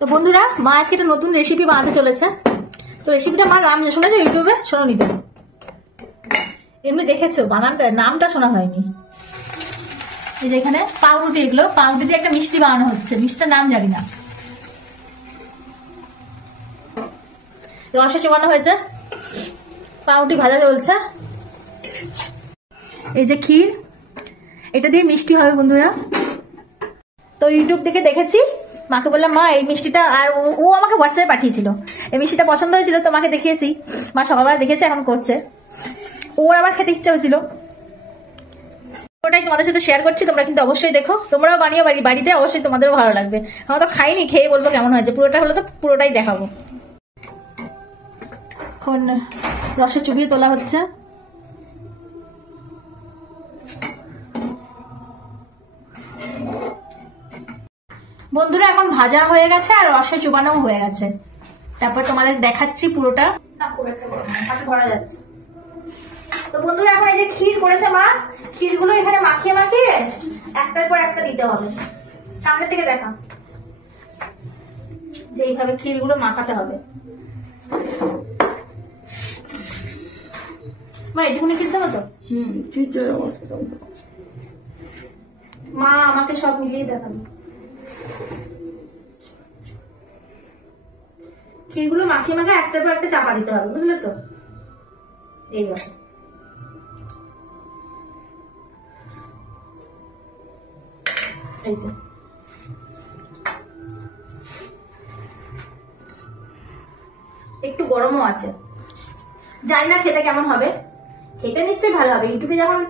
তো বন্ধুরা, মা আজকে একটা নতুন রেসিপি বানাতে চলেছে। তো রেসিপিটা মা নাম শুনেছো ইউটিউবে? শোনোনি তো? এমনি দেখেছো, বানানটা নামটা শোনা হয়নি। এই যে এখানে পাউরুটি, এগুলো পাউরুটি দিয়ে একটা মিষ্টি বানানো হচ্ছে। মিষ্টিটার নাম জানি না। রসে চুবানো হয়েছে, পাউরুটি ভাজা চলছে। এই যে ক্ষীর, এটা দিয়ে মিষ্টি হবে বন্ধুরা। তো ইউটিউব থেকে দেখেছি, মাকে বললাম মা এই মিষ্টিটা, আর ও আমাকে হোয়াটসঅ্যাপে পাঠিয়েছিল। এই মিষ্টিটা পছন্দ হয়েছিল, তো মাকে দেখিয়েছি। মা সকালবেলা দেখেছে, এখন করছে। ওর আবার খেতে ইচ্ছা হয়েছিল, ওটাই তোমাদের সাথে শেয়ার করছি। তোমরা কিন্তু অবশ্যই দেখো, তোমরাও বানিও বাড়িতে, অবশ্যই তোমাদেরও ভালো লাগবে। আমরা তো খাইনি, খেয়ে বলবো কেমন হয়েছে। পুরোটা হলে তো পুরোটাই দেখাবো। এখন রসে চুবিয়ে তোলা হচ্ছে। বন্ধুরা, এখন ভাজা হয়ে গেছে আর রসে চুবানো হয়ে গেছে। তারপর তোমাদের দেখাচ্ছি পুরোটা। হাতে ধরা যাচ্ছে। তো বন্ধুরা, এখন এই যে ক্ষীর করেছে মা, ক্ষীরগুলো এখানে মাখিয়ে মাখিয়ে একটার পর একটা দিতে হবে। সামনে থেকে দেখা, যে এইভাবে ক্ষীরগুলো মাখাতে হবে। মা এটুকুনি কিনতে হতো। মা আমাকে সব মিলিয়ে দেখাবে। ক্ষীরগুলো মাখিয়ে মাখিয়ে একটার পর একটা চাপা দিতে হবে, বুঝলে তো? এইবার এই যে একটু গরমও আছে, জানি না খেতে কেমন হবে। খেতে নিশ্চয়ই ভালো হবে। ইউটিউবে যখন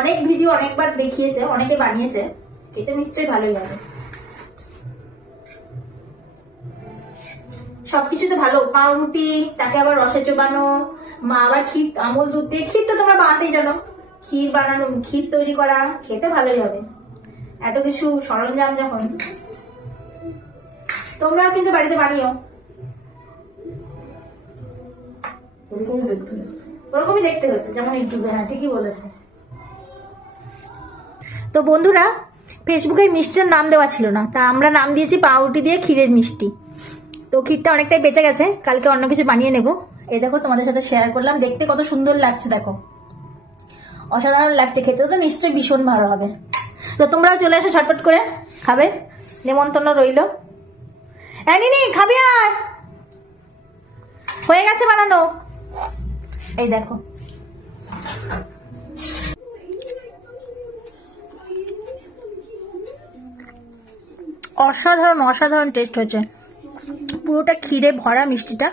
অনেক ভিডিও অনেকবার দেখিয়েছে, অনেকে বানিয়েছে, খেতে নিশ্চয়ই ভালোই হবে। সবকিছু তো ভালো, পাউরুটি, তাকে আবার রসে চোবানো, মা আবার ক্ষীর, আমল দুধ দিয়ে ক্ষীর তো তোমরা বানাতেই জানো। ক্ষীর বানানো, ক্ষীর তৈরি করা, খেতে ভালোই হবে। এত কিছু সরঞ্জাম যখন, তোমরাও কিন্তু বাড়িতে বানিও। ওরকমই দেখতে হচ্ছে যেমন ইউটিউবে। হ্যাঁ, ঠিকই বলেছে। তো বন্ধুরা, ফেসবুকে মিষ্টির নাম দেওয়া ছিল না, তা আমরা নাম দিয়েছি পাউরুটি দিয়ে ক্ষীরের মিষ্টি। তো ক্ষীরটা অনেকটাই বেঁচে গেছে, কালকে অন্য কিছু বানিয়ে নেব। এই দেখো, তোমাদের সাথে শেয়ার করলাম। দেখতে কত সুন্দর লাগছে, দেখো, অসাধারণ লাগছে। খেতে তো নিশ্চয়ই ভীষণ ভালো হবে। তো তোমরাও চলে এসো, ঝটপট করে খাবে। নেমন্তন্ন রইল। নি খাবি? আর হয়ে গেছে বানানো। এই দেখো, অসাধারণ অসাধারণ টেস্ট হয়েছে। পুরোটা ক্ষীরে ভরা মিষ্টিটা।